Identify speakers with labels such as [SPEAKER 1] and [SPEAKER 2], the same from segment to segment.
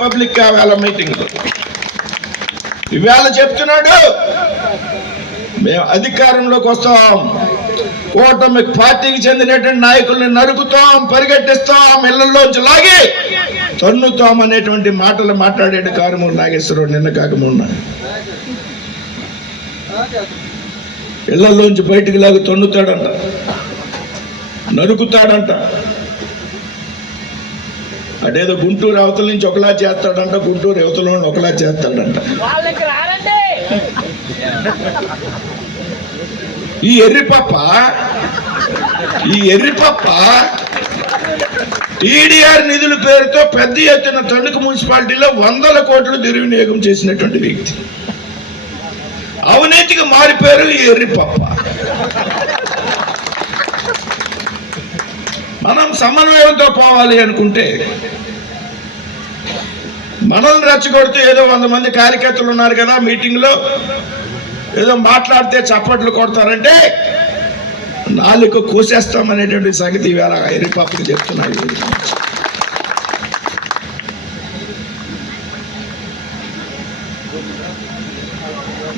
[SPEAKER 1] Public వేళ meeting. ఇవాళ చెప్తున్నాడు మేము అధికారంలోకి వస్తాం. కూటమి పార్టీకి చెందినటువంటి నాయకుల్ని నరుకుతాం పరిగెట్టిస్తాం ఇళ్ళలోంచి లాగి తన్నుతాం అనేటువంటి మాటలు మాట్లాడాడు కారుమూరు నాగేశ్వరరావు నిన్న కాకమున్న ఇళ్ళలోంచి బయటికి లాగి తన్నుతాడంట నరుకుతాడంట. అదేదో గుంటూరు అవతల నుంచి ఒకలా చేస్తాడంట గుంటూరు యువతల నుండి ఒకలా చేస్తాడంట. ఈ ఎర్రిపప్ప ఈ ఎర్రిపప్ప టీడీఆర్ నిధుల పేరుతో పెద్ద ఎత్తున తణుకు మున్సిపాలిటీలో వందల కోట్లు దుర్వినియోగం చేసినటువంటి వ్యక్తి. అవినీతికి మారిపోయారు ఈ ఎర్రిపప్ప. మనం సమన్వయంతో పోవాలి అనుకుంటే మనల్ని రెచ్చగొడుతూ ఏదో వంద మంది కార్యకర్తలు ఉన్నారు కదా మీటింగ్లో ఏదో మాట్లాడితే చప్పట్లు కొడతారంటే నాలుగు కోసేస్తామనేటువంటి సంగతి ఇవాళ ఎరిపాపకి చెప్తున్నాడు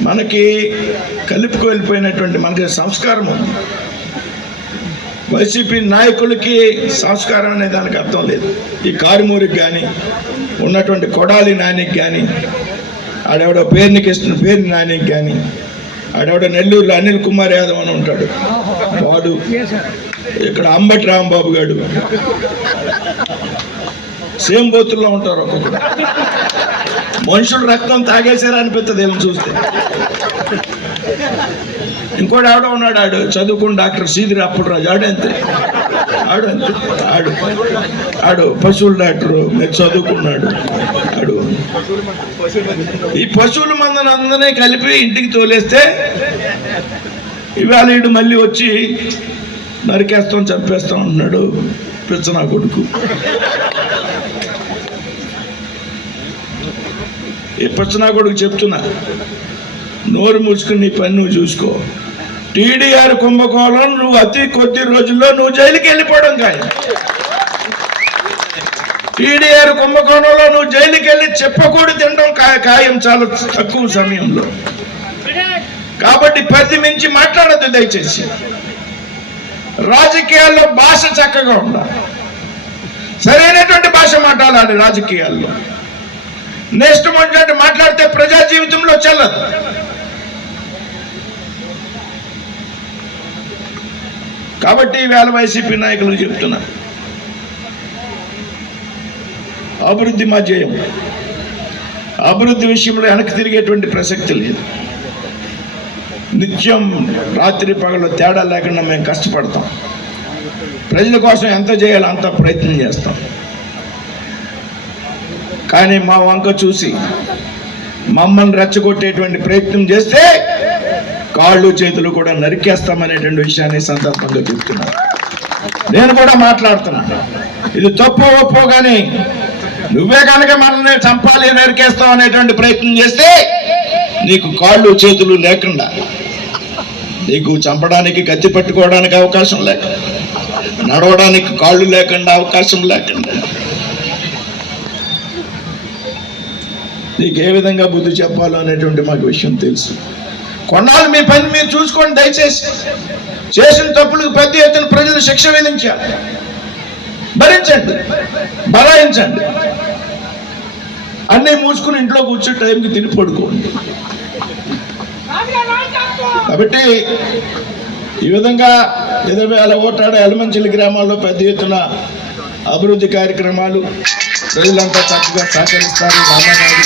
[SPEAKER 1] మనకి కలుపుకు వెళ్ళిపోయినటువంటి మనకి సంస్కారం ఉంది. వైసీపీ నాయకులకి సంస్కారం అనే దానికి అర్థం లేదు. ఈ కారుమూరికి కానీ ఉన్నటువంటి కొడాలి నానికి కానీ ఆడెవడో పేరునికి ఇస్తున్న పేరు నానికి కానీ ఆడెవడో నెల్లూరులో అనిల్ కుమార్ యాదవ్ అని ఉంటాడు. వాడు ఇక్కడ అంబటి రాంబాబు గారు సేమ్ బోతుల్లో ఉంటారు ఒక్కొక్కరు. మనుషులు రక్తం తాగేశారు అనిపిస్తుంది ఏమో చూస్తే. ఇంకోటి ఆవిడ ఉన్నాడు ఆడు చదువుకుని డాక్టర్ సీదిరి అప్పుడురాజు ఆడు అంతే. ఆడు అంతే. ఆడు. ఆడు పశువుల డాక్టరు మీరు చదువుకున్నాడు. ఆడు. ఈ పశువుల మందని అందరినీ కలిపి ఇంటికి తోలేస్తే ఇవాళ ఈడు మళ్ళీ వచ్చి నరికేస్తాం చంపేస్తాం అంటున్నాడు పిచ్చనా కొడుకు. ఈ పిచ్చనా కొడుకు చెప్తున్నా నోరు మూసుకుని నీ పని నువ్వు చూసుకో. టీడీఆర్ కుంభకోణం నువ్వు అతి కొద్ది రోజుల్లో నువ్వు జైలుకి వెళ్ళిపోవడం కానీ టీడీఆర్ కుంభకోణంలో నువ్వు జైలుకి వెళ్ళి చెప్పకూడదు తినడం ఖాయం చాలా తక్కువ సమయంలో. కాబట్టి పది మించి మాట్లాడద్దు దయచేసి. రాజకీయాల్లో భాష చక్కగా ఉండాలి. సరైనటువంటి భాష మాట్లాడాలి రాజకీయాల్లో. నెక్స్ట్ మాట్లాడితే ప్రజా జీవితంలో చెల్లదు. కాబట్టి వేళ వైసీపీ నాయకులు చెప్తున్నా. అభివృద్ధి మా జయం. అభివృద్ధి విషయంలో వెనక్కి తిరిగేటువంటి ప్రసక్తి లేదు. నిత్యం రాత్రి పగలు తేడా లేకుండా మేము కష్టపడతాం. ప్రజల కోసం ఎంత చేయాలో అంత ప్రయత్నం చేస్తాం. కానీ మా వంక చూసి మమ్మల్ని రెచ్చగొట్టేటువంటి ప్రయత్నం చేస్తే కాళ్ళు చేతులు కూడా నరికేస్తామనేటువంటి విషయాన్ని సందర్భంగా చెప్తున్నాను నేను కూడా మాట్లాడుతున్నాను ఇది తప్పు ఒప్పు కానీ నువ్వే కనుక మనల్ని చంపాలి నరికేస్తావు అనేటువంటి ప్రయత్నం చేస్తే నీకు కాళ్ళు చేతులు లేకుండా నీకు చంపడానికి కత్తి పట్టుకోవడానికి అవకాశం లేక నడవడానికి కాళ్ళు లేకుండా అవకాశం లేకుండా నీకు ఏ విధంగా బుద్ధి చెప్పాలో అనేటువంటి మాకు విషయం తెలుసు. కొన్నాళ్ళు మీ పని మీరు చూసుకోండి దయచేసి. చేసిన తప్పులకు పెద్ద ఎత్తున ప్రజలు శిక్ష విధించారు భరించండి. బలాయించండి. అన్నీ మూసుకుని ఇంట్లో కూర్చొని టైంకి తిని పడుకోండి. కాబట్టి ఈ విధంగా ఇరవై వేల ఓటాడ ఎలమంచిలి గ్రామాల్లో పెద్ద ఎత్తున అభివృద్ధి కార్యక్రమాలు ప్రజలంతా చక్కగా సహకరిస్తారు. రామానాయుడు